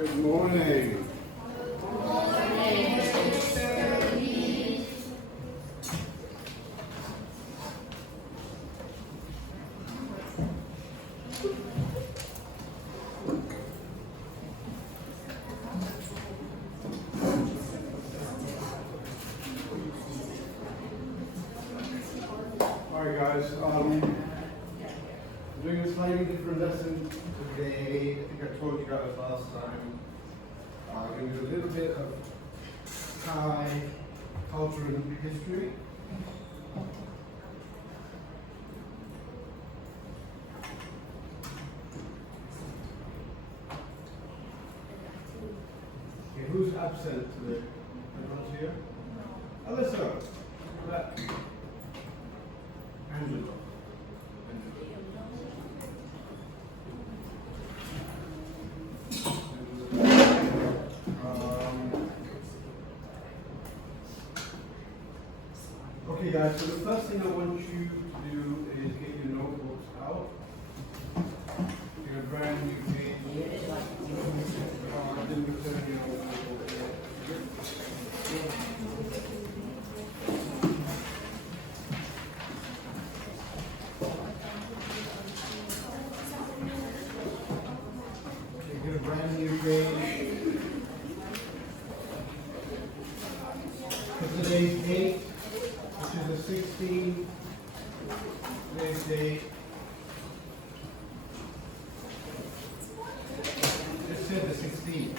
Good morning. Alright guys, I'm doing a slightly different lesson today. I think I told you guys last time. I'm going to do a little bit of Thai culture and history. Okay, who's absent today? Everyone's here? Alyssa, come back. Angela. Okay guys, so the first thing I want you to do is get your notebooks out. Get a brand new page. Then we turn your notebook over. Okay, get a brand new page. For today's date, which is the 16th, today's date. It said the 16th.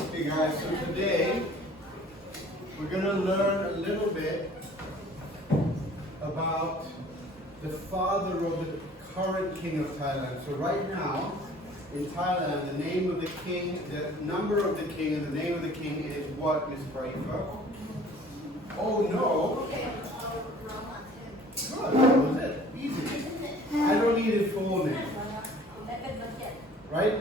Okay guys, so today we're going to learn a little bit about the father of the current king of Thailand. So right now in Thailand, the name of the king, the number of the king and the name of the king is what, Miss Praifa? Oh no! Good, that was it. Easy. I don't need his full name. Right?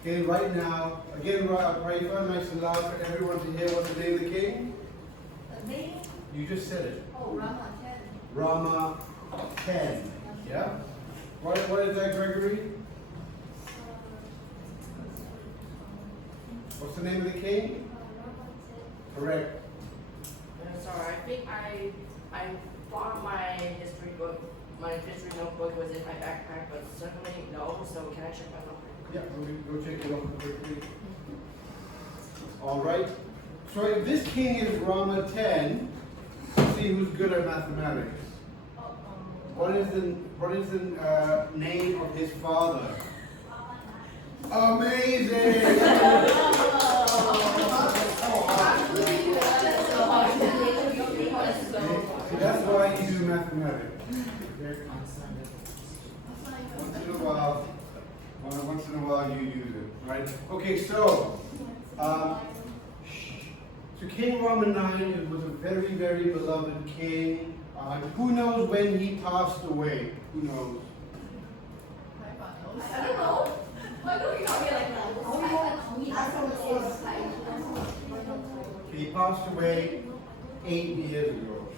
Okay, right now, again, Praifa, nice and loud for everyone to hear what's the name of the king? The name? You just said it. Oh, Rama 10. Rama 10. Yeah? What is that, Gregory? What's the name of the king? Correct. Sorry, I think I thought my history book, my history notebook was in my backpack, but certainly no, so can I check my notebook? Yeah, go check it out quickly. All right. So if this king is Rama 10, let's see who's good at mathematics. What is the name of his father? Amazing! See, that's why you do mathematics. Okay? Once in a while you use it, right? Okay, so King Rama 9 was a very, very beloved king. Who knows when he passed away? Who knows? I don't know. Why don't you be like that? He passed away 8 years ago.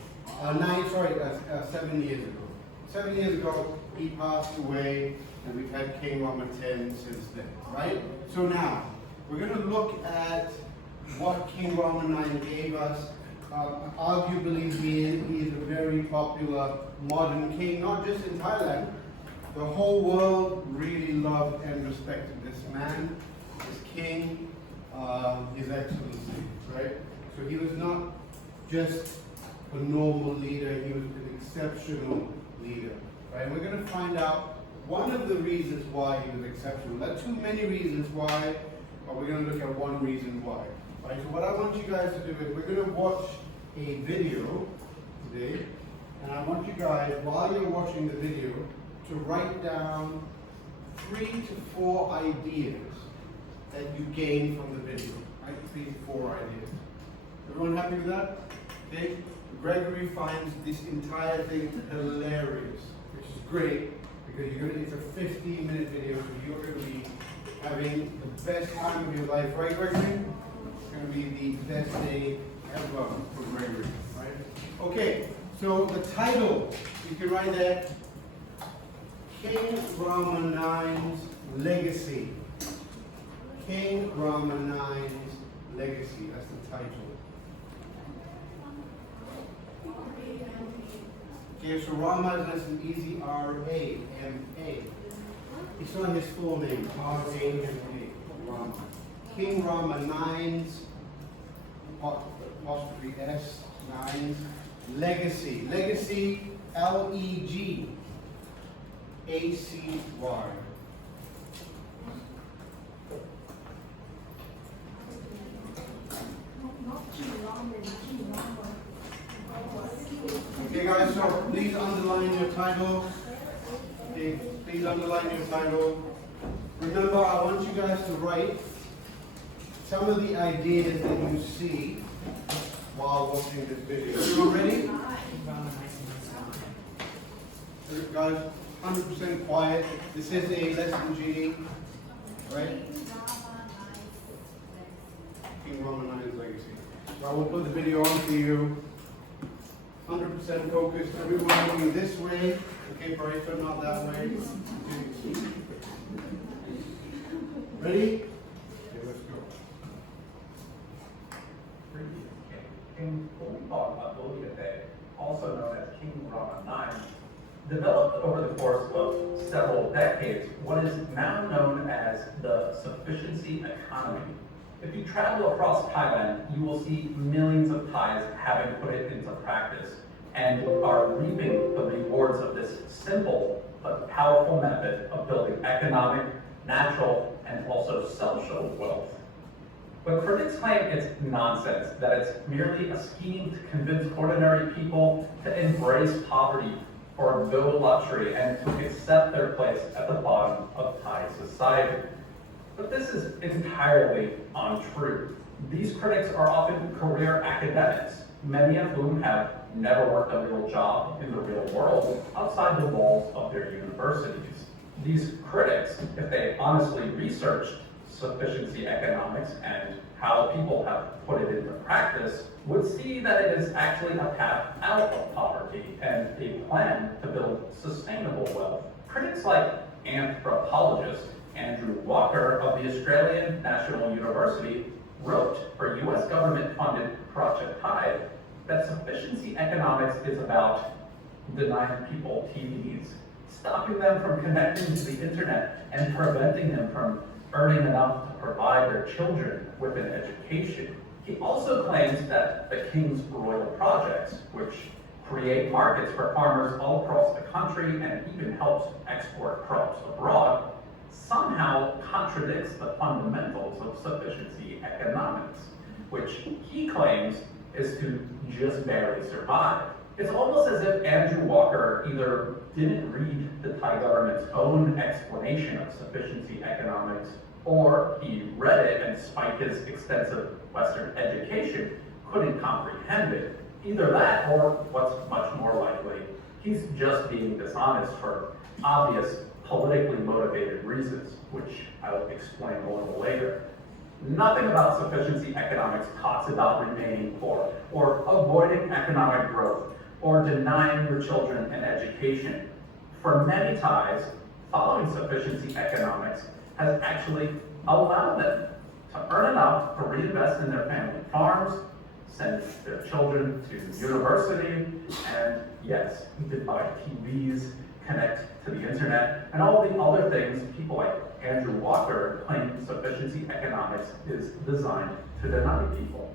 7 years ago. 7 years ago, he passed away, and we've had King Rama 10 since then, right? So now, we're going to look at what King Rama 9 gave us. Arguably, he is a very popular modern king, not just in Thailand. The whole world really loved and respected this man, this king, his excellency, right? So he was not just a normal leader, he was an exceptional leader, right? We're going to find out one of the reasons why he was exceptional. There are too many reasons why, but we're going to look at one reason why. Right, so what I want you guys to do is we're going to watch a video today, and I want you guys, while you're watching the video, to write down 3 to 4 ideas that you gain from the video. Right, 3 to 4 ideas. Everyone happy with that? Okay? Gregory finds this entire thing hilarious, which is great because it's a 15-minute video, so you're going to be having the best time of your life, right, Gregory? It's going to be the best day ever for Gregory, right? Okay, so the title, you can write that, King Rama IX's Legacy. King Rama IX's Legacy, that's the title. Okay, so Rama is nice and easy, R-A-M-A. It's not his full name, R-A-M-A, Rama. King Rama IX's, apostrophe S, IX's Legacy. Legacy, L-E-G-A-C-Y. Okay guys, so please underline your title. Okay, please underline your title. Remember, I want you guys to write some of the ideas that you see while watching this video. You ready? Guys, 100% quiet. This is a lesson G, right? King Rama IX's Legacy. So I will put the video on for you. 100% focused. Everyone looking this way. Okay, right foot not that way. Ready? Okay, let's go. King Krusapa Module, also known as King Rama IX, developed over the course of several decades what is now known as the sufficiency economy. If you travel across Thailand, you will see millions of Thais having put it into practice and are reaping the rewards of this simple but powerful method of building economic, natural, and also social wealth. But critics claim it's nonsense, that it's merely a scheme to convince ordinary people to embrace poverty, forego luxury, and to accept their place at the bottom of Thai society. But this is entirely untrue. These critics are often career academics, many of whom have never worked a real job in the real world outside the walls of their universities. These critics, if they honestly researched sufficiency economics and how people have put it into practice, would see that it is actually a path out of poverty and a plan to build sustainable wealth. Critics like anthropologist Andrew Walker of the Australian National University wrote for US government-funded Project Tide that sufficiency economics is about denying people TVs, stopping them from connecting to the internet, and preventing them from earning enough to provide their children with an education. He also claims that the King's Royal Projects, which create markets for farmers all across the country and even helps export crops abroad, somehow contradicts the fundamentals of sufficiency economics, which he claims is to just barely survive. It's almost as if Andrew Walker either didn't read the Thai government's own explanation of sufficiency economics, or he read it and, despite his extensive Western education, couldn't comprehend it. Either that, or what's much more likely, he's just being dishonest for obvious politically motivated reasons, which I'll explain a little later. Nothing about sufficiency economics talks about remaining poor, or avoiding economic growth, or denying your children an education. For many Thais, following sufficiency economics has actually allowed them to earn enough to reinvest in their family farms, send their children to university, and yes, to buy TVs, connect to the internet, and all the other things people like Andrew Walker claim sufficiency economics is designed to deny people.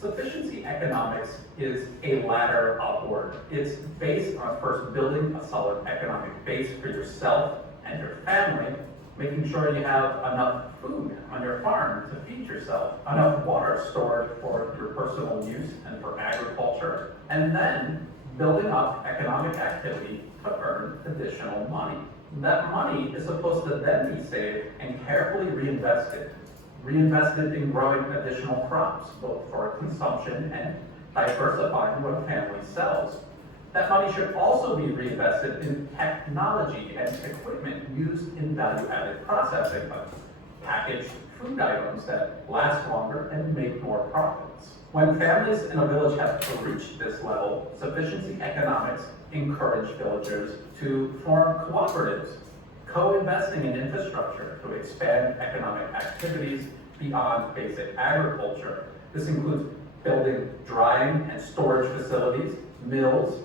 Sufficiency economics is a ladder upward. It's based on first building a solid economic base for yourself and your family, making sure you have enough food on your farm to feed yourself, enough water stored for your personal use and for agriculture, and then building up economic activity to earn additional money. That money is supposed to then be saved and carefully reinvested reinvested in growing additional crops, both for consumption and diversifying what a family sells. That money should also be reinvested in technology and equipment used in value-added processing, like packaged food items that last longer and make more profits. When families in a village have reached this level, sufficiency economics encourage villagers to form cooperatives, co-investing in infrastructure to expand economic activities beyond basic agriculture. This includes building drying and storage facilities, mills,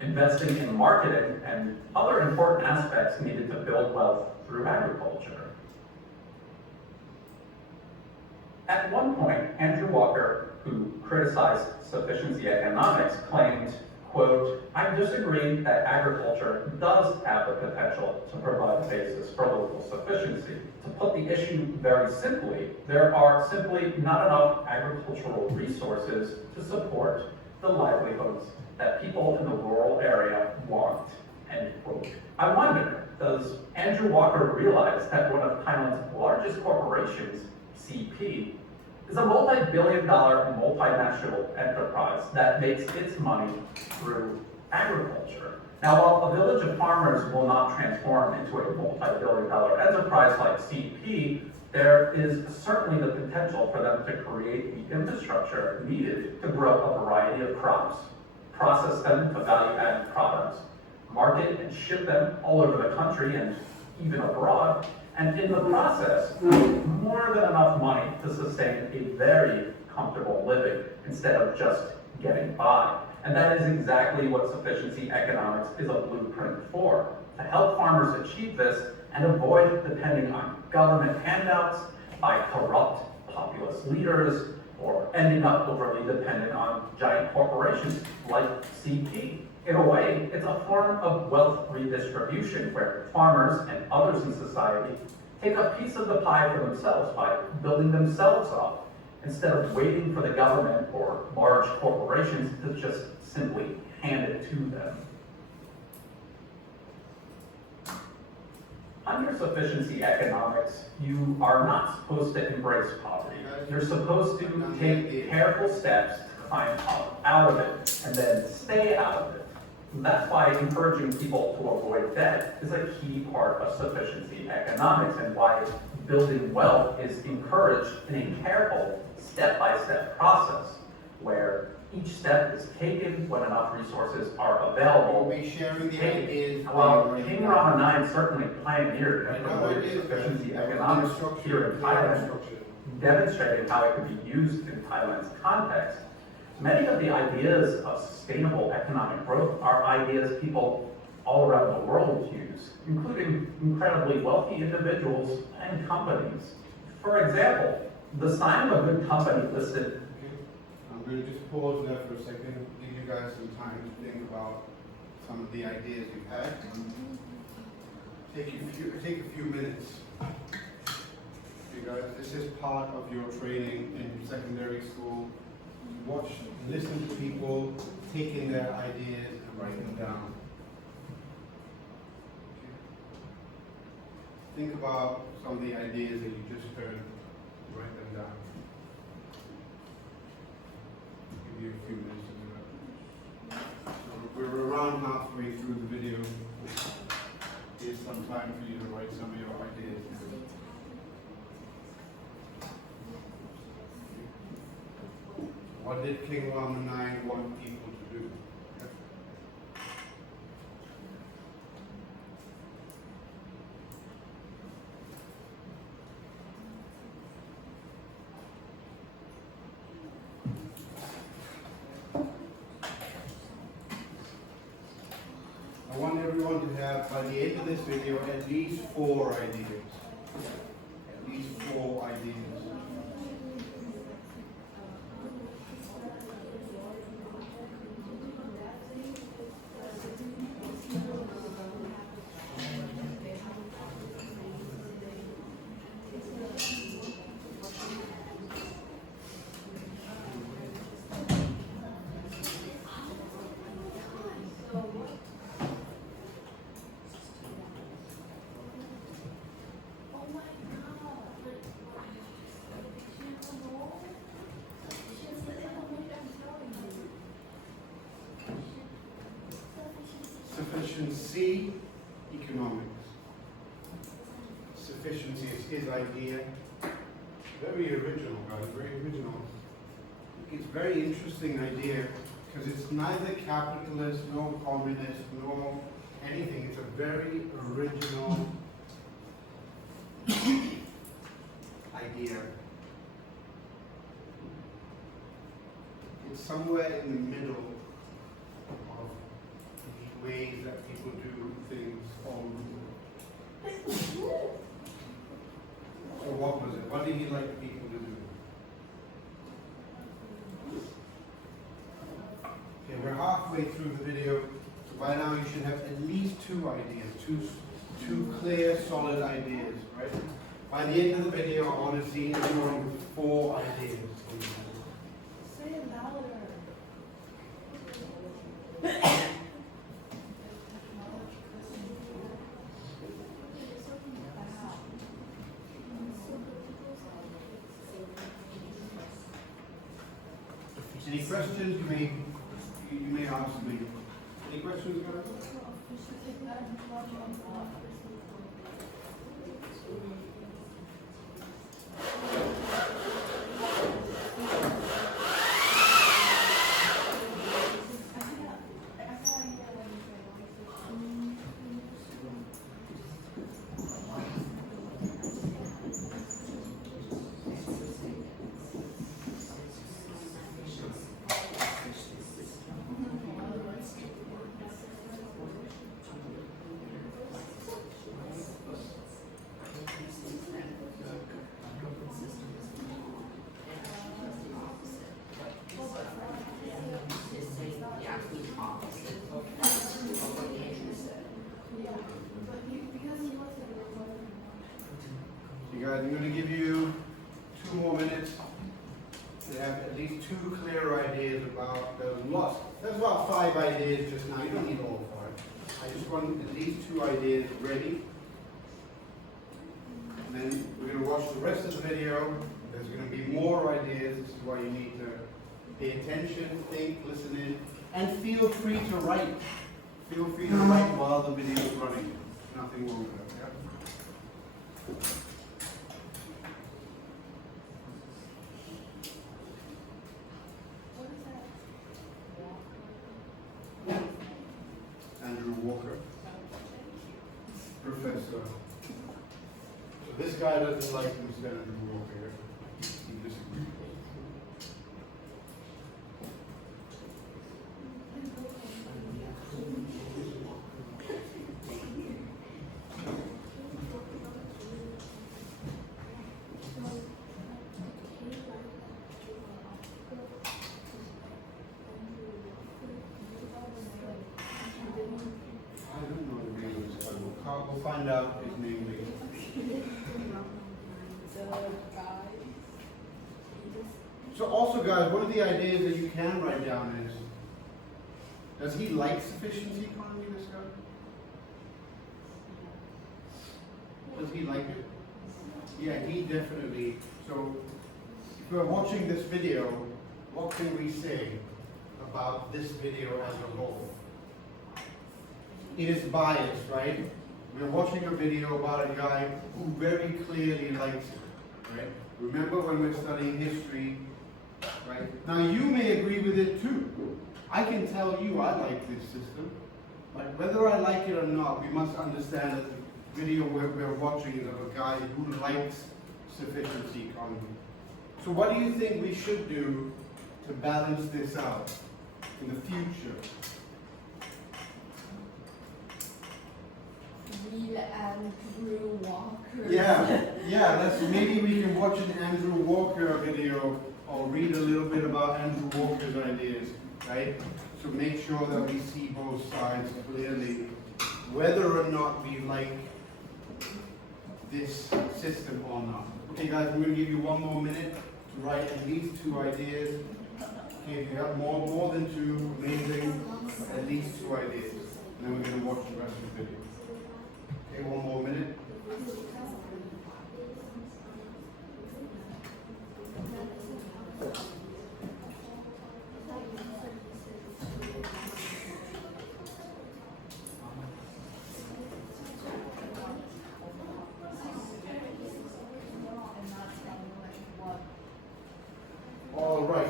investing in marketing, and other important aspects needed to build wealth through agriculture. At one point, Andrew Walker, who criticized sufficiency economics, claimed, quote, "I disagree that agriculture does have the potential to provide a basis for local sufficiency. To put the issue very simply, there are simply not enough agricultural resources to support the livelihoods that people in the rural area want," end quote. I wonder, does Andrew Walker realize that one of Thailand's largest corporations, CP, is a multi-billion-dollar multinational enterprise that makes its money through agriculture? Now, while a village of farmers will not transform into a multi-billion-dollar enterprise like CP, there is certainly the potential for them to create the infrastructure needed to grow a variety of crops, process them to value-added products, market and ship them all over the country and even abroad, and in the process, more than enough money to sustain a very comfortable living instead of just getting by. And that is exactly what sufficiency economics is a blueprint for, to help farmers achieve this and avoid depending on government handouts by corrupt populist leaders or ending up overly dependent on giant corporations like CP. In a way, it's a form of wealth redistribution where farmers and others in society take a piece of the pie for themselves by building themselves up, instead of waiting for the government or large corporations to just simply hand it to them. Under sufficiency economics, you are not supposed to embrace poverty. You're supposed to take careful steps to climb up out of it and then stay out of it. That's why encouraging people to avoid debt is a key part of sufficiency economics, and why building wealth is encouraged in a careful, step-by-step process, where each step is taken when enough resources are available. We'll be sharing the ideas. Well, King Rama IX certainly pioneered and promoted sufficiency economics here in Thailand, demonstrating how it could be used in Thailand's context. Many of the ideas of sustainable economic growth are ideas people all around the world use, including incredibly wealthy individuals and companies. For example, the sign of a good company listed. I'm going to just pause there for a second, give you guys some time to think about some of the ideas you've had. Take a few minutes. You guys, this is part of your training in secondary school. Watch, listen to people, take in their ideas and write them down. Think about some of the ideas that you just heard, write them down. Give you a few minutes to do that. So we're around halfway through the video. Here's some time for you to write some of your ideas. What did King Rama IX want people to do? I want everyone to have, by the end of this video, at least 4 ideas. At least 4 ideas. sufficiency economics. Sufficiency is his idea. Very original, guys, very original. It's a very interesting idea because it's neither capitalist, nor communist, nor anything. It's a very original idea. It's somewhere in the middle of the ways that people do things all over the world. So what was it? What did he like people to do? Okay, we're halfway through the video, so by now you should have at least two ideas, two clear, solid ideas, right? By the end of the video, I want to see everyone with 4 ideas. Say it louder. Any questions you may ask me? Any questions, guys? You guys, I'm going to give you 2 more minutes to have at least 2 clear ideas about those lots. There's about 5 ideas just now. You don't need all 5. I just want at least 2 ideas ready. And then we're going to watch the rest of the video. There's going to be more ideas. This is why you need to pay attention, think, listen in, and feel free to write. Feel free to write while the video is running. Nothing wrong with that. Yeah? Andrew Walker, professor. So this guy doesn't like Mr. Andrew Walker. He disagrees. I don't know the name of this guy. We'll find out his name later. So also, guys, one of the ideas that you can write down is, does he like sufficiency economy, this guy? Does he like it? Yeah, he definitely. So, if we're watching this video, what can we say about this video as a whole? It is biased, right? We're watching a video about a guy who very clearly likes it, right? Remember when we're studying history, right? Now you may agree with it too. I can tell you I like this system, but whether I like it or not, we must understand that the video we're watching is of a guy who likes sufficiency economy. So what do you think we should do to balance this out in the future? Read Andrew Walker. Yeah. Maybe we can watch an Andrew Walker video or read a little bit about Andrew Walker's ideas, right? So make sure that we see both sides clearly, whether or not we like this system or not. Okay, guys, I'm going to give you 1 more minute to write at least 2 ideas. Okay, if you have more than 2, amazing, but at least 2 ideas. And then we're going to watch the rest of the video. Okay, 1 more minute. right.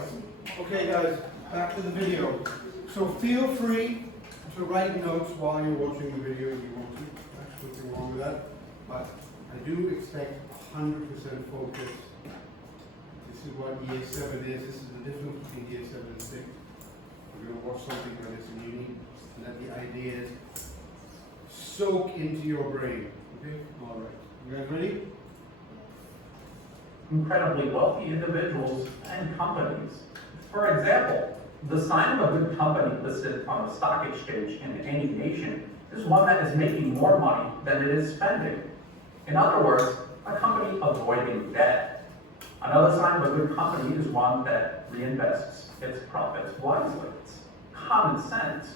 Okay, guys, back to the video. So feel free to write notes while you're watching the video if you want to. There's nothing wrong with that. But I do expect 100% focus. This is what year 7 is. This is the difference between year 7 and 6. We're going to watch something like this and you need to let the ideas soak into your brain. Okay? All right. You guys ready? Incredibly wealthy individuals and companies. For example, the sign of a good company listed on the stock exchange in any nation is one that is making more money than it is spending. In other words, a company avoiding debt. Another sign of a good company is one that reinvests its profits wisely. It's common sense.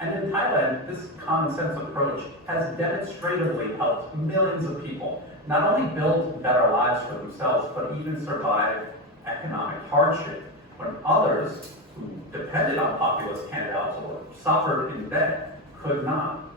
And in Thailand, this common sense approach has demonstratively helped millions of people not only build better lives for themselves, but even survive economic hardship when others who depended on populist handouts or suffered in debt could not.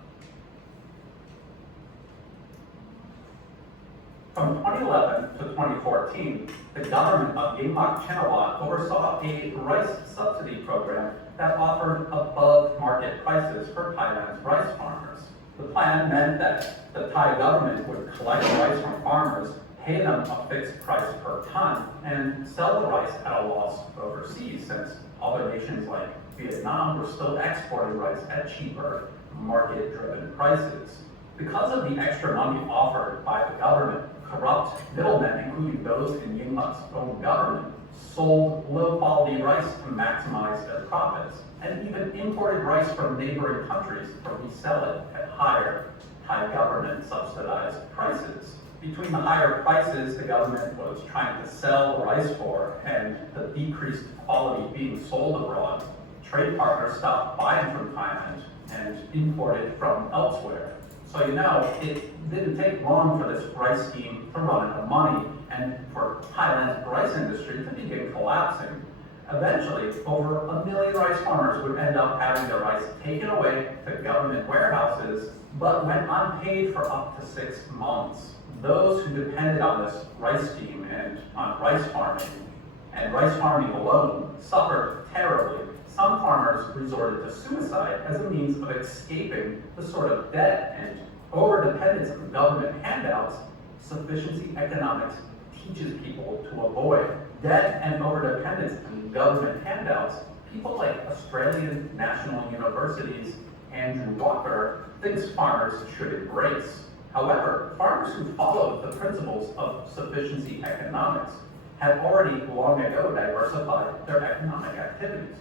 From 2011 to 2014, the government of Yingluck Chenawat oversaw a rice subsidy program that offered above-market prices for Thailand's rice farmers. The plan meant that the Thai government would collect rice from farmers, pay them a fixed price per ton, and sell the rice at a loss overseas, since other nations like Vietnam were still exporting rice at cheaper, market-driven prices. Because of the extra money offered by the government, corrupt middlemen, including those in Yingluck's own government, sold low-quality rice to maximize their profits, and even imported rice from neighboring countries to resell it at higher Thai government-subsidized prices. Between the higher prices the government was trying to sell the rice for and the decreased quality being sold abroad, trade partners stopped buying from Thailand and imported from elsewhere. So you know, it didn't take long for this rice scheme to run out of money and for Thailand's rice industry to begin collapsing. Eventually, over 1 million rice farmers would end up having their rice taken away to government warehouses, but went unpaid for up to 6 months. Those who depended on this rice scheme and on rice farming alone, suffered terribly. Some farmers resorted to suicide as a means of escaping the sort of debt and overdependence on government handouts sufficiency economics teaches people to avoid. Debt and overdependence on government handouts, people like Australian National University's Andrew Walker thinks farmers should embrace. However, farmers who followed the principles of sufficiency economics had already long ago diversified their economic activities,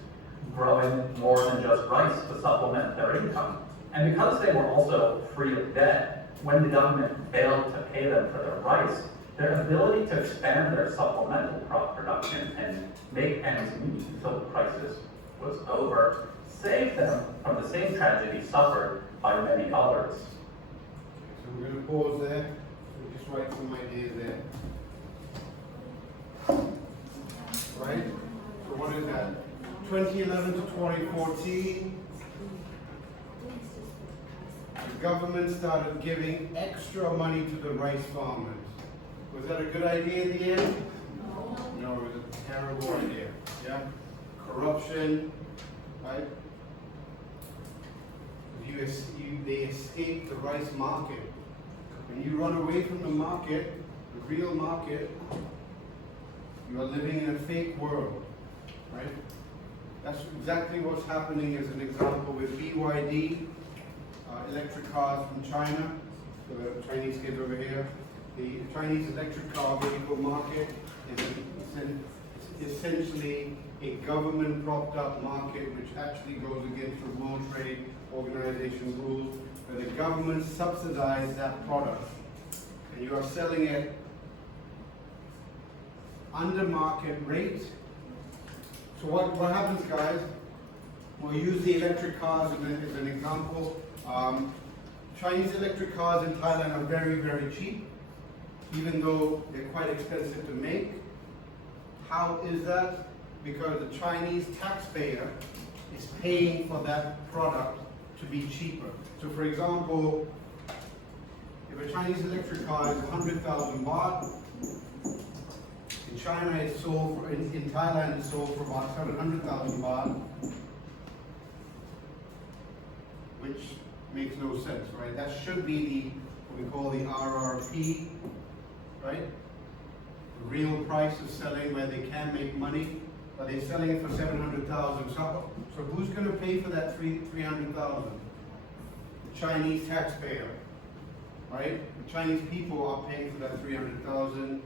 growing more than just rice to supplement their income. And because they were also free of debt, when the government failed to pay them for their rice, their ability to expand their supplemental crop production and make ends meet until the crisis was over saved them from the same tragedy suffered by many others. So we're going to pause there. We'll just write some ideas there. Right? So what is that? 2011 to 2014, the government started giving extra money to the rice farmers. Was that a good idea in the end? No, it was a terrible idea. Yeah? Corruption, right? They escaped the rice market. When you run away from the market, the real market, you are living in a fake world, right? That's exactly what's happening as an example with BYD, electric cars from China, the Chinese kids over here. The Chinese electric car vehicle market is essentially a government propped up market which actually goes against the World Trade Organization rules, where the government subsidizes that product and you are selling it under market rate. So what happens, guys? We'll use the electric cars as an example. Chinese electric cars in Thailand are very, very cheap, even though they're quite expensive to make. How is that? Because the Chinese taxpayer is paying for that product to be cheaper. So for example, if a Chinese electric car is 100,000 baht, In China, it's sold for, in Thailand, it's sold for about 700,000 baht, which makes no sense, right? That should be the, what we call the RRP, right? The real price of selling where they can make money, but they're selling it for 700,000. So who's going to pay for that 300,000? The Chinese taxpayer, right? The Chinese people are paying for that 300,000,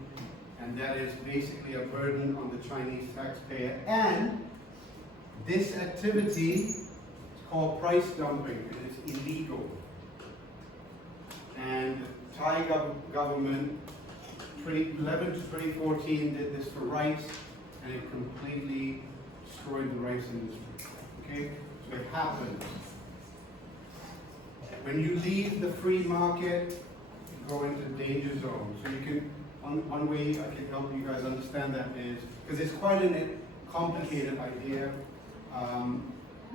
and that is basically a burden on the Chinese taxpayer. And this activity is called price dumping, and it's illegal. And the Thai government, 2011 to 2014, did this for rice, and it completely destroyed the rice industry. Okay, so it happens. When you leave the free market, you go into danger zone. So you can, one way I can help you guys understand that is, because it's quite a complicated idea,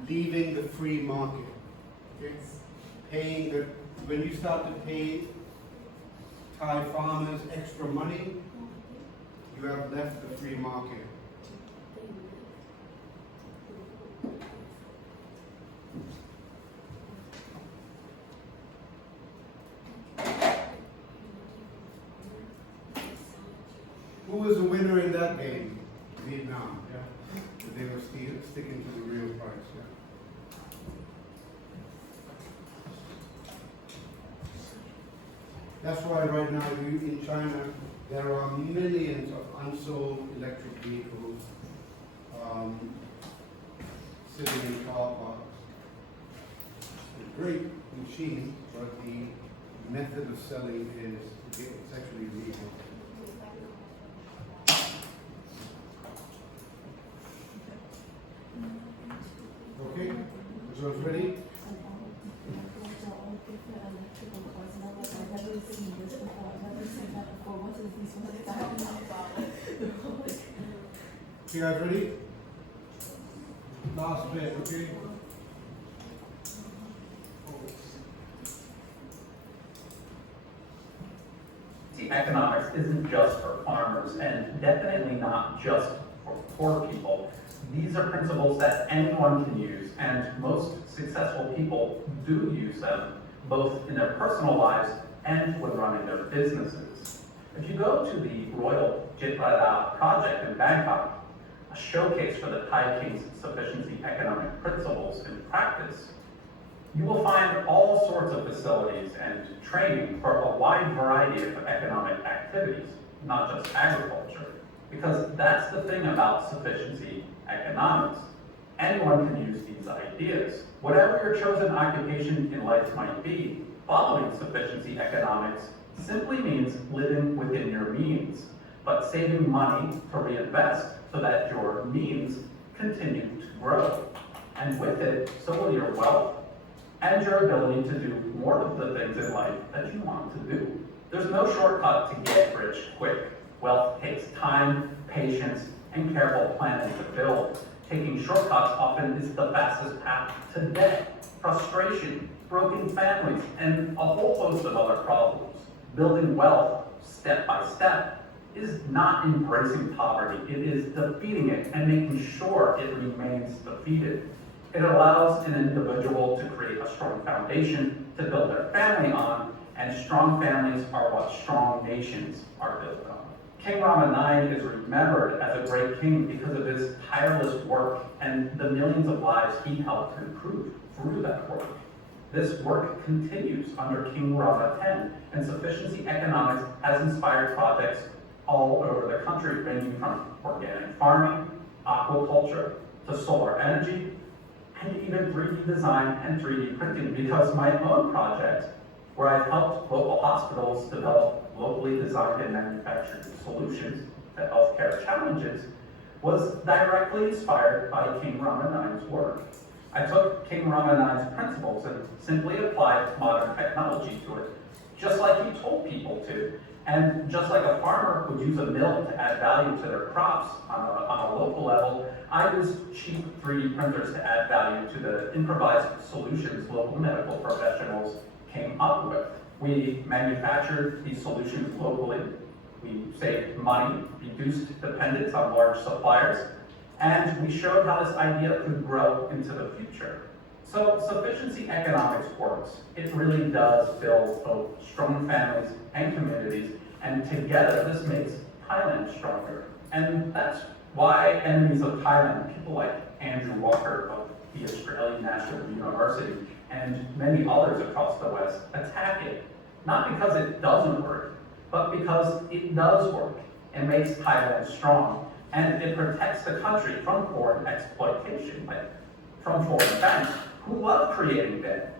leaving the free market. Okay? Paying the, when you start to pay Thai farmers extra money, you have left the free market. Who was the winner in that game? Vietnam. Yeah. They were sticking to the real price. Yeah. That's why right now in China there are millions of unsold electric vehicles sitting in car parks. A great machine, but the method of selling is it's actually illegal. Okay, so it's ready? You guys ready? Last bit, okay? See, economics isn't just for farmers, and definitely not just for poor people. These are principles that anyone can use, and most successful people do use them, both in their personal lives and when running their businesses. If you go to the Royal Jitrada project in Bangkok, a showcase for the Thai King's sufficiency economic principles in practice, you will find all sorts of facilities and training for a wide variety of economic activities, not just agriculture. Because that's the thing about sufficiency economics. Anyone can use these ideas. Whatever your chosen occupation in life might be, following sufficiency economics simply means living within your means, but saving money to reinvest so that your means continue to grow. And with it, so will your wealth and your ability to do more of the things in life that you want to do. There's no shortcut to get rich quick. Wealth takes time, patience, and careful planning to build. Taking shortcuts often is the fastest path to debt, frustration, broken families, and a whole host of other problems. Building wealth step by step is not embracing poverty. It is defeating it and making sure it remains defeated. It allows an individual to create a strong foundation to build their family on, and strong families are what strong nations are built on. King Rama IX is remembered as a great king because of his tireless work and the millions of lives he helped improve through that work. This work continues under King Rama X, and sufficiency economics has inspired projects all over the country, ranging from organic farming, aquaculture, to solar energy, and even 3D design and 3D printing, because my own project, where I've helped local hospitals develop locally designed and manufactured solutions to healthcare challenges, was directly inspired by King Rama IX's work. I took King Rama IX's principles and simply applied modern technology to it, just like he told people to. And just like a farmer would use a mill to add value to their crops on a local level, I used cheap 3D printers to add value to the improvised solutions local medical professionals came up with. We manufactured these solutions locally, We saved money, reduced dependence on large suppliers, and we showed how this idea could grow into the future. So sufficiency economics works. It really does build both strong families and communities, and together this makes Thailand stronger. And that's why enemies of Thailand, people like Andrew Walker of the Australian National University and many others across the West, attack it. Not because it doesn't work, but because it does work and makes Thailand strong, and it protects the country from foreign exploitation, like from foreign banks who love creating debt.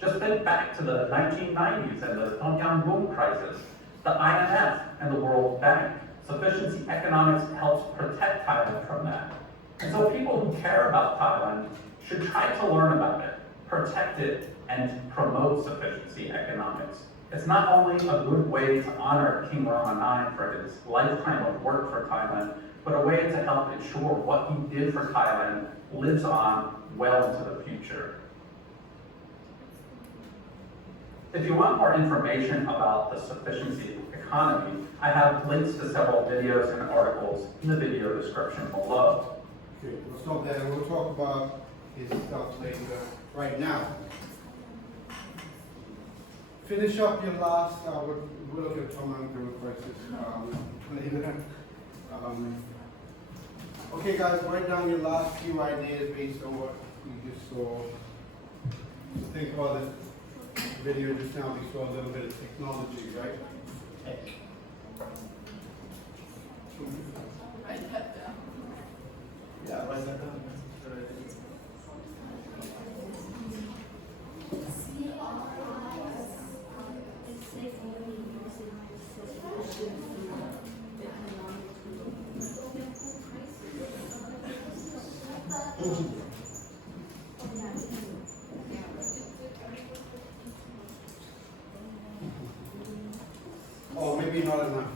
Just think back to the 1990s and the Tom Yum boom crisis, the IMF and the World Bank. Sufficiency economics helps protect Thailand from that. And so people who care about Thailand should try to learn about it, protect it, and promote sufficiency economics. It's not only a good way to honor King Rama IX for his lifetime of work for Thailand, but a way to help ensure what he did for Thailand lives on well into the future. If you want more information about the sufficiency economy, I have links to several videos and articles in the video description below. Okay, we'll stop there. We'll talk about his stuff later. Right now, finish up your last. We'll look at Tom crisis later. Okay, guys, write down your last few ideas based on what you just saw. Just think about the video just now. We saw a little bit of technology, right? Tech. Write that down. Yeah, write that down. Oh, maybe not enough.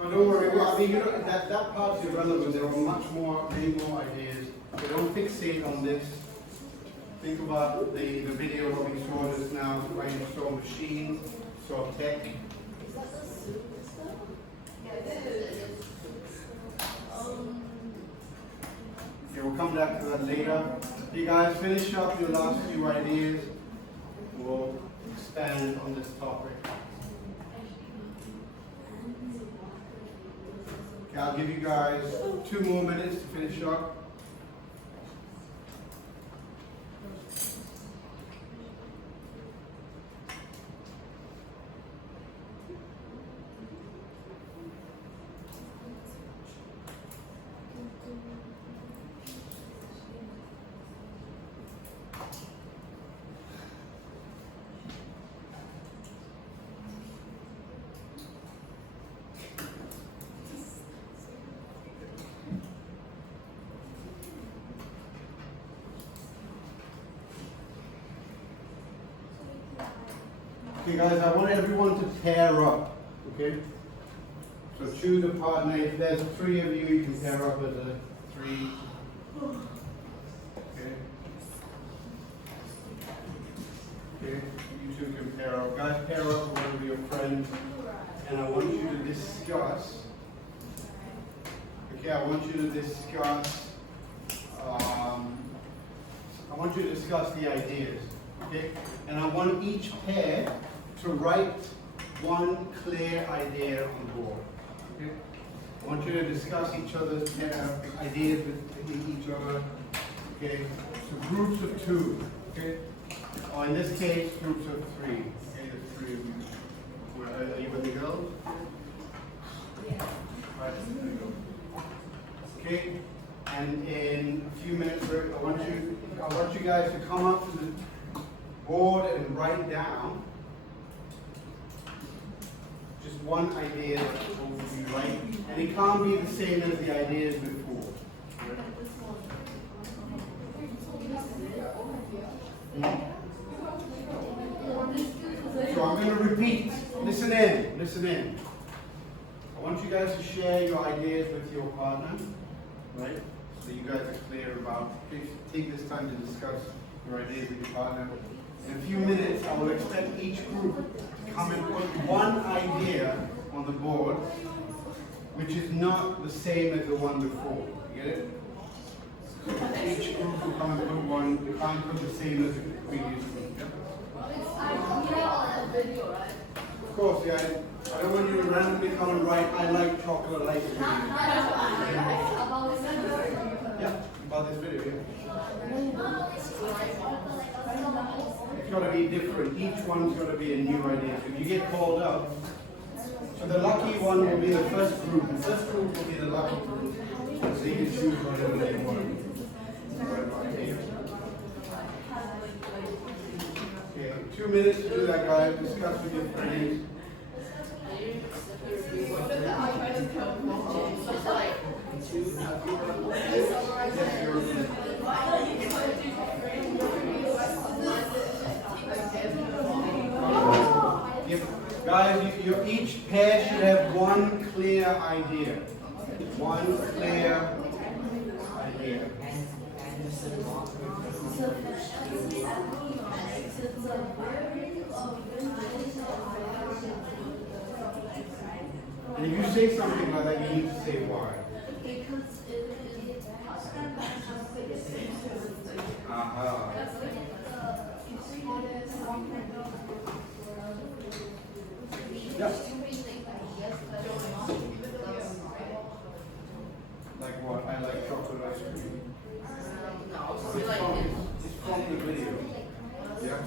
No, don't worry. Well, I mean, you know, that part is irrelevant. There are many more ideas. So don't fixate on this. Think about the video what we saw just now, right? You saw machines, saw tech. Okay, we'll come back to that later. You guys finish up your last few ideas. We'll expand on this topic. Okay, I'll give you guys 2 more minutes to finish up. Okay guys, I want everyone to pair up, okay? So choose a partner. If there's 3 of you, you can pair up as a 3. Okay? Okay, you 2 can pair up. Guys, pair up with one of your friends. And I want you to discuss, okay, I want you to discuss the ideas, okay? And I want each pair to write one clear idea on board. Okay? I want you to discuss each other's ideas with each other. Okay? So groups of 2. Okay? Or in this case, groups of 3. Okay, there's 3 of you. Are you with the girls? Yeah. Right, there you go. Okay? And in a few minutes, I want you guys to come up to the board and write down just one idea that both of you write, and it can't be the same as the ideas before. So I'm going repeat. Listen in. Listen in. I want you guys to share your ideas with your partner, right? So you guys are clear about, please take this time to discuss your ideas with your partner. In a few minutes, I will expect each group to come and put one idea on the board, which is not the same as the one before. You get it? So each group will come and put one, you can't put the same as the previous group. Yeah? Of course, yeah. I don't want you to randomly come and write, I like chocolate, I like it. Yeah, about this video, yeah. It's got to be different. Each one's got to be a new idea. So if you get called up, so the lucky one will be the first group. The first group will be the lucky group. So you can choose whatever they want. Okay, 2 minutes to do that, guys. Discuss with your friends. Guys, each pair should have one clear idea. One clear idea. And if you say something like that, you need to say why. Aha. Yeah. Like what? I like chocolate ice cream. It's from the video. Yeah?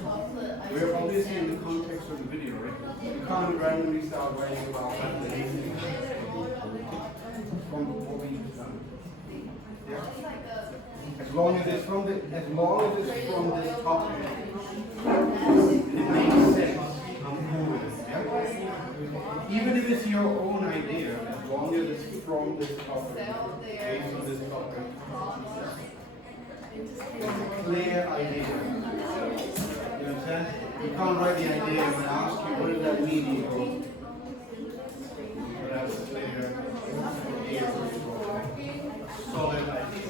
We're obviously in the context of the video, right? You can't randomly start writing about the thing. From what we've done. Yeah? As long as it's from this topic, it makes sense. I'm cool with it. Yeah? Even if it's your own idea, as long as it's from this topic, based on this topic, clear idea. You understand? You can't write the idea and ask you, what does that mean? You go, but that's a clear idea. Solid idea.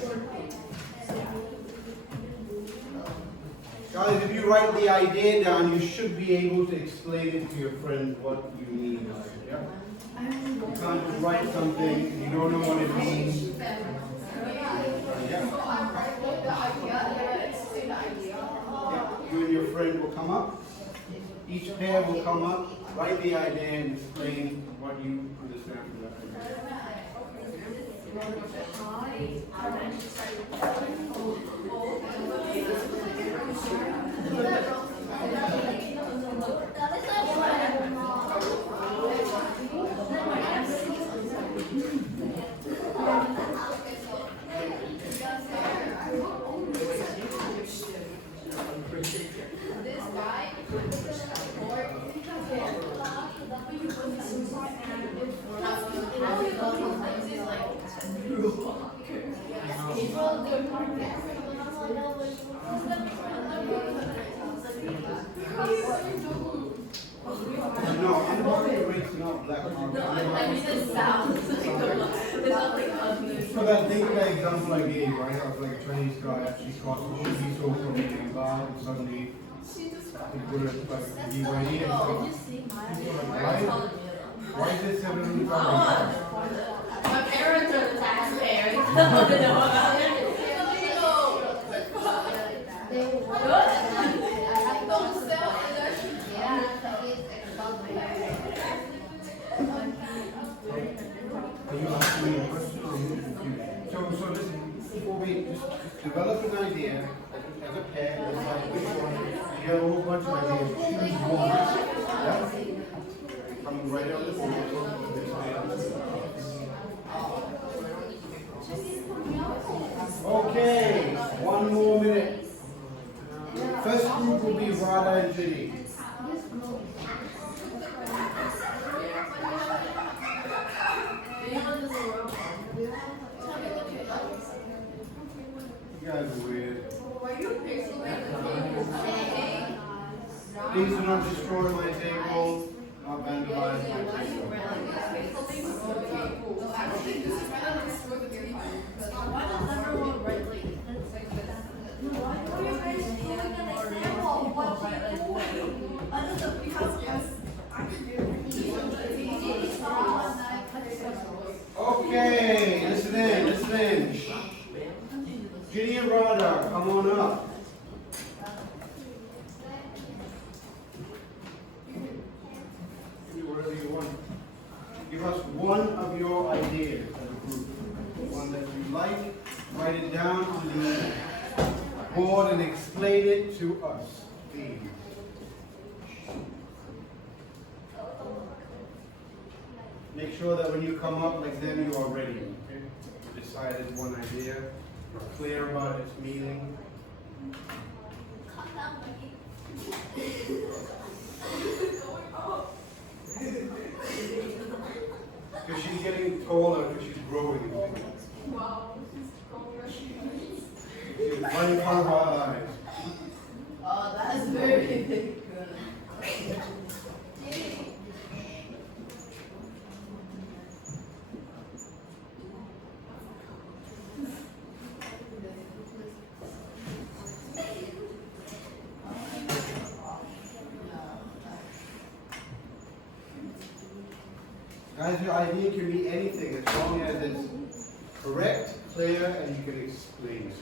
Guys, if you write the idea down, you should be able to explain it to your friends what you mean by it. Yeah? You can't just write something, you don't know what it means. Yeah. You and your friend will come up. Each pair will come up, write the idea, and explain what you understand from that idea. No, it's not black. So that think of that example I gave, right? Of like a Chinese guy actually crossed the street so from a bar and suddenly he put it like BYD and stuff. Why is it $700? My parents are the taxpayers. They don't know about it. Don't sell it. Are you asking me a question or are you confused? So listen, before we just develop an idea as a pair, decide which one, you have a whole bunch of ideas, choose one. Yeah? Come right on the board. Okay, 1 more minute. First group will be Rada and Ginny. You guys are weird. Please do not destroy my table. not vandalize my tree. Why does everyone write like Okay, listen in. Ginny and Rada, come on up. Give me whatever you want. Give us one of your ideas as a group. One that you like, write it down on the board and explain it to us, please. Make sure that when you come up like them, you are ready. Okay? You decided one idea, you're clear about its meaning. Because she's getting taller because she's growing. wow, She's right in front of our eyes. oh, that's very good. Guys, your idea can be anything as long as it's correct, clear, and you can explain it.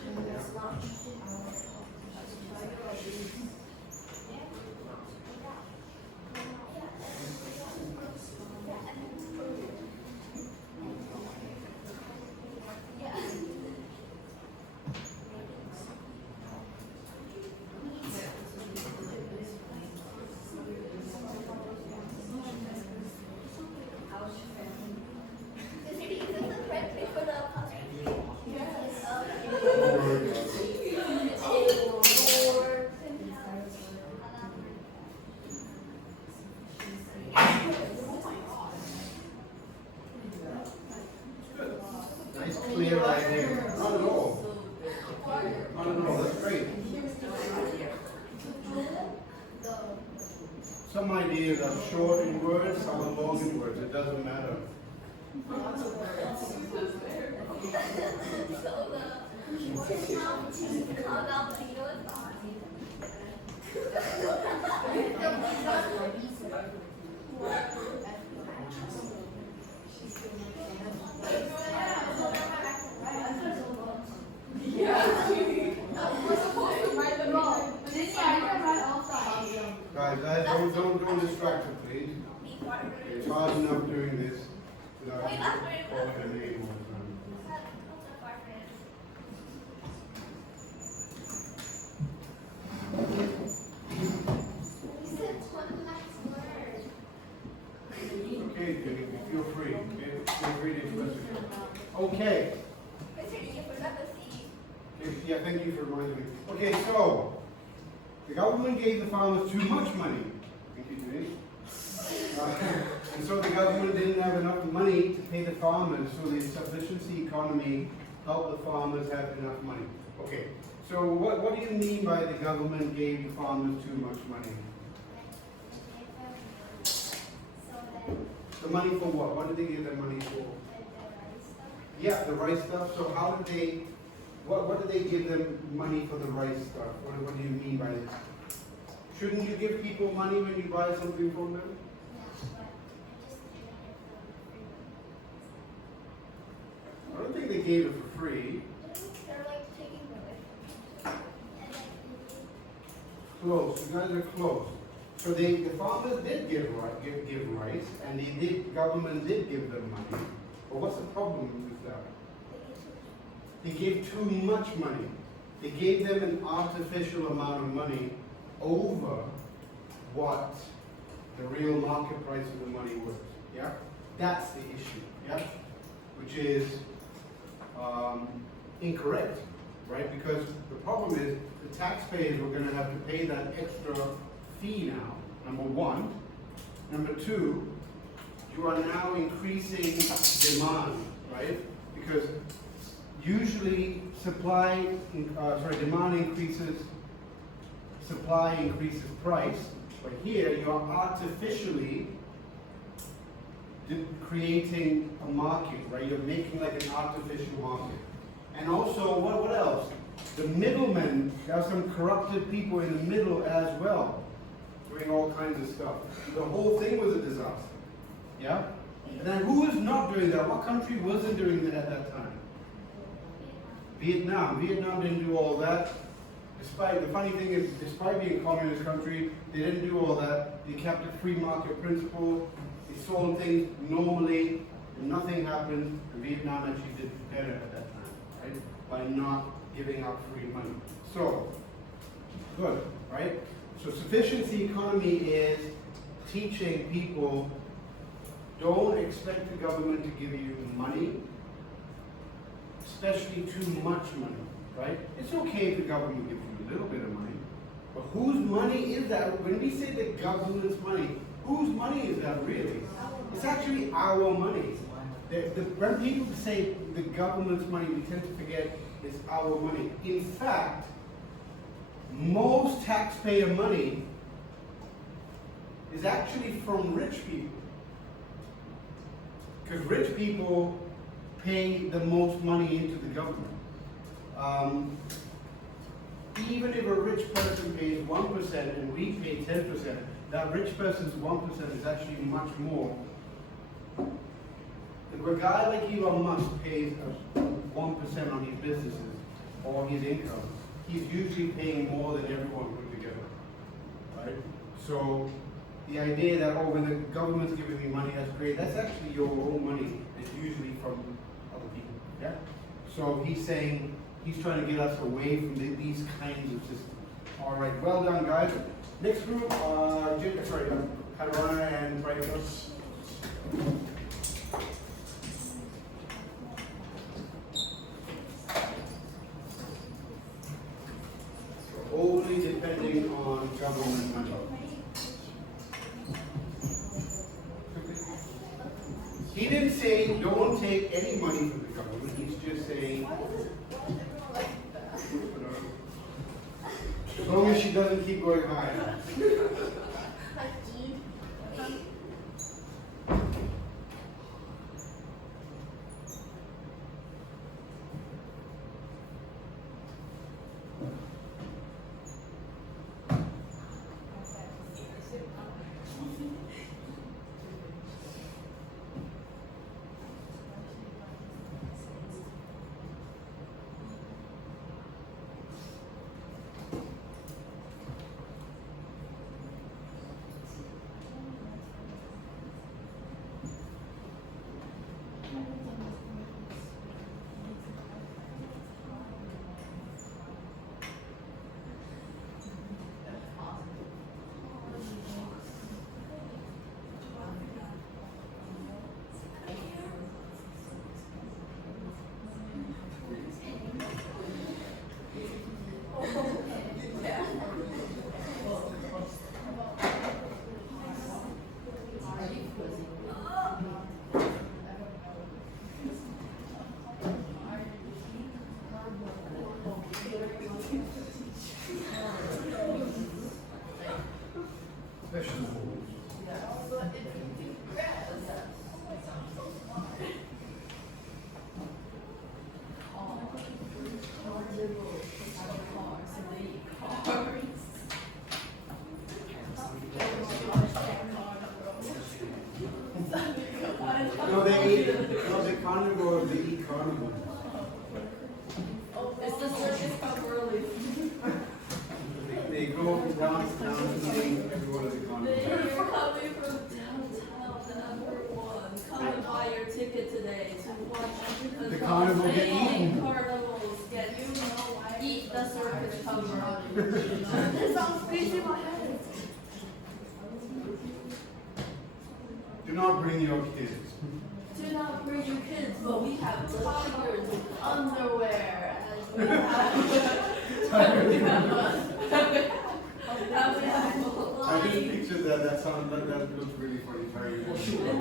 Nice, clear idea. Not at all. Not at all. That's great. Some ideas are short in words, some are long in words. It doesn't matter. Guys, don't distract her, please. It's hard enough doing this without calling her name all the time. Okay, Jenny, feel free. Okay? Feel free to express yourself. Okay. Yeah, thank you for reminding me. Okay, so the government gave the farmers too much money. Thank you, Jenny. And so the government didn't have enough money to pay the farmers, so the sufficiency economy helped the farmers have enough money. Okay, so what do you mean by the government gave the farmers too much money? The money for what? What did they give them money for? Yeah, the rice stuff. So how did they, what did they give them money for the rice stuff? What do you mean by this? Shouldn't you give people money when you buy something from them? I don't think they gave it for free. Close. You guys are close. So the farmers did give rice, and the government did give them money. But what's the problem with that? They gave too much money. They gave them an artificial amount of money over what the real market price of the money was. Yeah, that's the issue. Yeah, which is incorrect, right? Because the problem is the taxpayers were going to have to pay that extra fee now. Number one. Number two, you are now increasing demand, right? Because usually demand increases, supply increases price, but here you are artificially creating a market, right? You're making like an artificial market. And also, what else? The middlemen, there are some corrupted people in the middle as well, doing all kinds of stuff. The whole thing was a disaster. Yeah? And then who is not doing that? What country wasn't doing that at that time? Vietnam. Vietnam didn't do all that. The funny thing is, despite being a communist country, they didn't do all that. They kept a free market principle. They sold things normally, and nothing happened. And Vietnam actually did better at that time, right? By not giving out free money. So, good, right? So sufficiency economy is teaching people, don't expect the government to give you money, especially too much money, right? It's okay if the government gives you a little bit of money, but whose money is that? When we say the government's money, whose money is that really? It's actually our money. When people say the government's money, we tend to forget it's our money. In fact, most taxpayer money is actually from rich people. Because rich people pay the most money into the government. Even if a rich person pays 1% and we pay 10%, that rich person's 1% is actually much more. If a guy like Elon Musk pays 1% on his businesses or his income, he's usually paying more than everyone put together, right? So the idea that, oh, when the government's giving me money, that's great, that's actually your own money. It's usually from other people, yeah? So he's saying, he's trying to get us away from these kinds of systems. All right, well done, guys. Next group, Harana and Praito. Only depending on government money. He didn't say don't take any money from the government. He's just saying, as long as she doesn't keep going higher. No, the carnivores, they eat carnivores. It's the circus come early. They go down eating every one of the They're carnivores. coming from downtown, everyone. Come and buy your ticket today to watch The carnival get eaten. Carnivals get eat the circus come early. This sounds crazy in my head. Do not bring your kids. Do not bring your kids, but we have tigers with underwear and we have I just pictured that. That sounds that looks really funny. Very and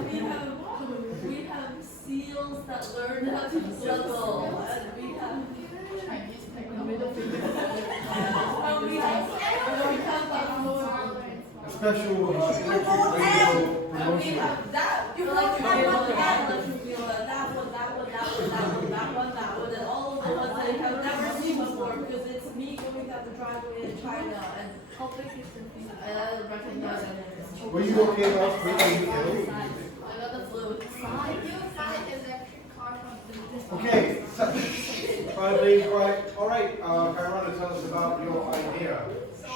we have seals that learn how to juggle, and we have Chinese technology. And we have special electric radio And we promotion. have that, you like to feel that, like to feel that one, and all of the ones that you have never seen before, because it's me going down the driveway in China, and how big is the thing? I don't recognize it. Were you okay about breaking the hill? I got the flu. Okay, so, being quiet. All right, Kyrana, tell us about your idea. So,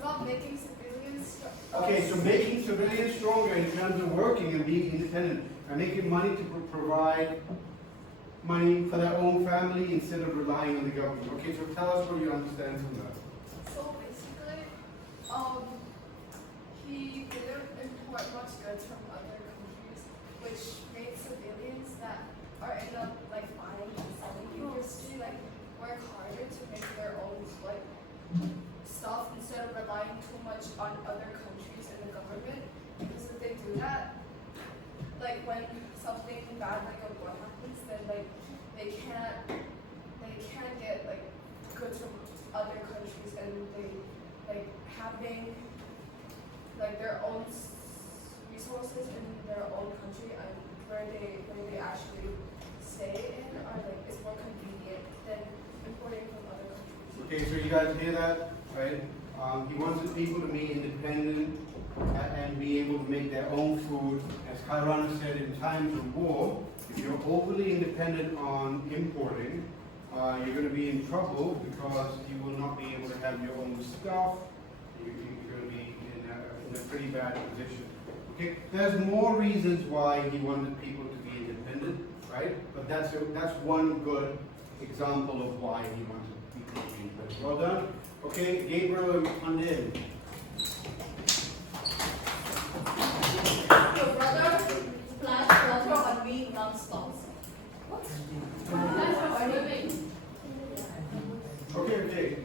about making civilians. Okay, so making civilians stronger in terms of working and being independent and making money to provide money for their own family instead of relying on the government. Okay, so tell us what you understand from that. So basically, he didn't import much goods from other countries, which made civilians that are in the like buying and selling industry like work harder to make their own like stuff instead of relying too much on other countries and the government. Because if they do that, like when something bad like a war happens, then like they can't get like goods from other countries, and they like having like their own resources in their own country and where they actually stay in are like is more convenient than importing from other countries. Okay, so you guys hear that, right? He wanted people to be independent and be able to make their own food. As Kyrana said, in times of war, if you're overly independent on importing, you're going to be in trouble because you will not be able to have your own stuff. You're going to be in a pretty bad position. Okay, there's more reasons why he wanted people to be independent, right? But that's one good example of why he wanted people to be independent. Well done. Okay, Gabriel and Pandin. Your brother splash water on me non-stop. What? That's what I'm doing. Okay.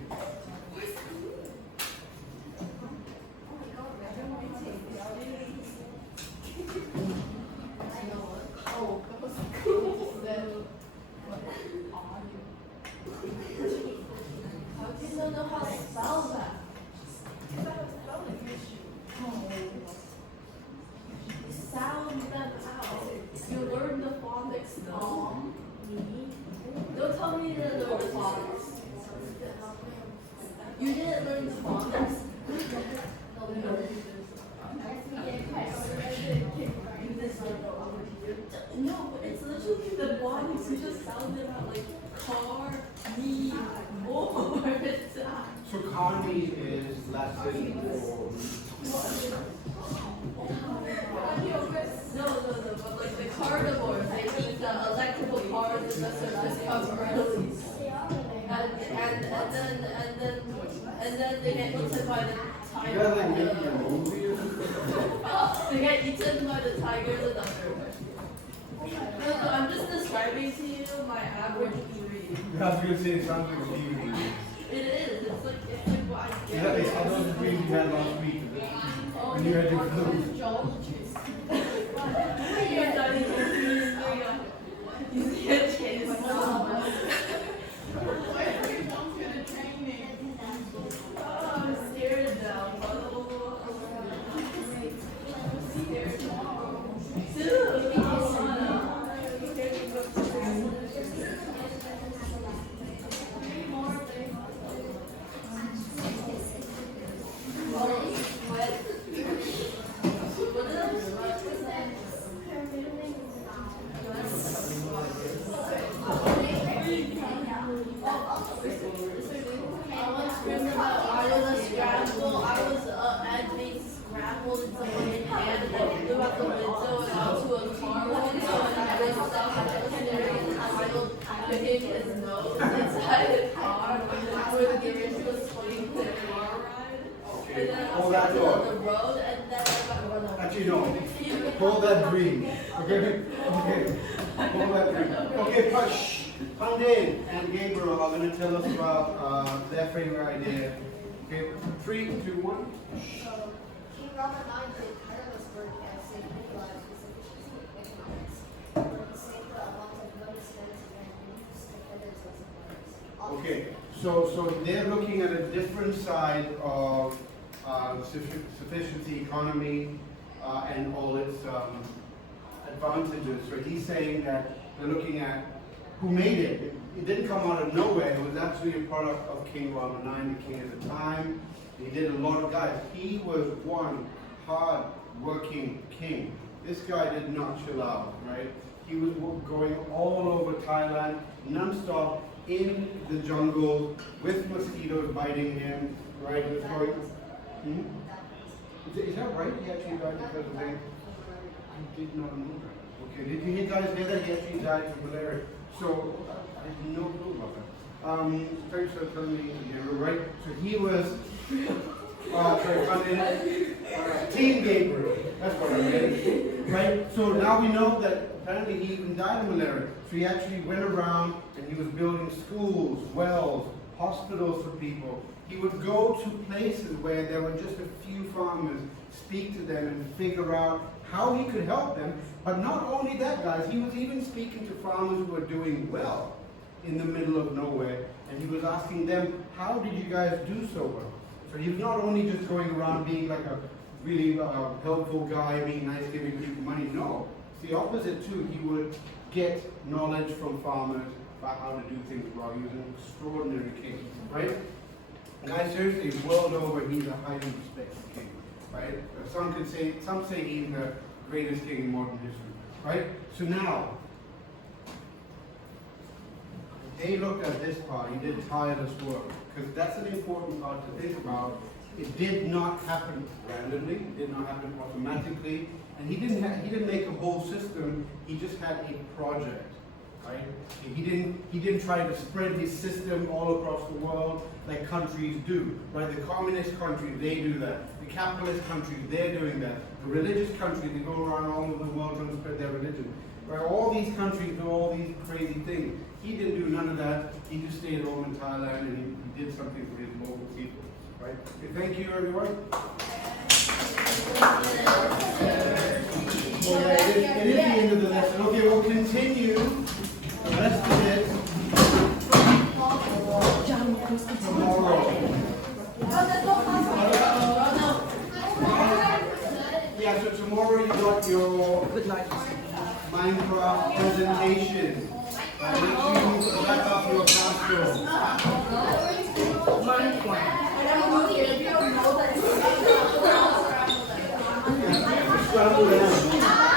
Oh, that was cool. Then, how do you know how to spell that? You sound them out. You learn the phonics, mom. Don't tell me you didn't learn the phonics. You didn't learn the phonics? No, but it's literally the phonics. You just sounded out like car, me, more. So Carney is Latin for... No, but like the carnivores, they eat the electrical parts and the coveralls. And then they get eaten by the You guys like tiger. making a movie or something? They get eaten by the tigers and thunder. No, I'm just describing to you my average breed. I was going to say it sounds like a TV. It is. It's like what I Is get. that the dream you had last week? Oh, When you had your yeah, flu? geologies. You're done. You can't change my mom. Oh, I'm scared now. I'm scared. Dude, come on. Hold that door. On the road, and then I got run over. Actually, no. Hold that dream. Okay? Hold that dream. Okay, push. Pandin and Gabriel are going to tell us about their favorite idea. Okay, 3, 2, 1. So, King Rama IX did tireless work at saving lives with sufficiency economics. For the sake of amount of money spent and use defenders as suppliers. Okay, so they're looking at a different side of sufficiency economy and all its advantages. So he's saying that they're looking at who made it. It didn't come out of nowhere. It was actually a product of King Rama IX, the king at the time. He did a lot of guys. He was one hard-working king. This guy did not chill out, right? He was going all over Thailand, non-stop, in the jungle, with mosquitoes biting him, right? He was going, Is that right? He actually died because of that? I did not know that. Okay, did you guys hear that? He actually died from malaria. So, I had no clue about that. Thanks for telling me, right? So he was, Team Gabriel. That's what I mean. Right? So now we know that apparently he even died of malaria. So he actually went around and he was building schools, wells, hospitals for people. He would go to places where there were just a few farmers, speak to them and figure out how he could help them. But not only that, guys, he was even speaking to farmers who were doing well in the middle of nowhere. And he was asking them, how did you guys do so well? So he was not only just going around being like a really helpful guy, being nice, giving people money. No, it's the opposite too. He would get knowledge from farmers about how to do things well. He was an extraordinary king, right? Guys, seriously, world over, he's a highly respected king, right? Some say he's the greatest king in modern history, right? So now, they looked at this part. He did tireless work, because that's an important part to think about. It did not happen randomly. It did not happen automatically, and he didn't make a whole system. He just had a project, right? He didn't try to spread his system all across the world like countries do, right? The communist countries, they do that. The capitalist countries, they're doing that. The religious countries, they go around all over the world trying to spread their religion. Right? All these countries do all these crazy things. He didn't do none of that. He just stayed home in Thailand and he did something for his local people. Right? Okay, thank you, everyone. Well, it is the end of the lesson. Okay, we'll continue the rest of it tomorrow. Yeah, so tomorrow you got your Minecraft presentation. Make sure you back up your classroom. Scramble it.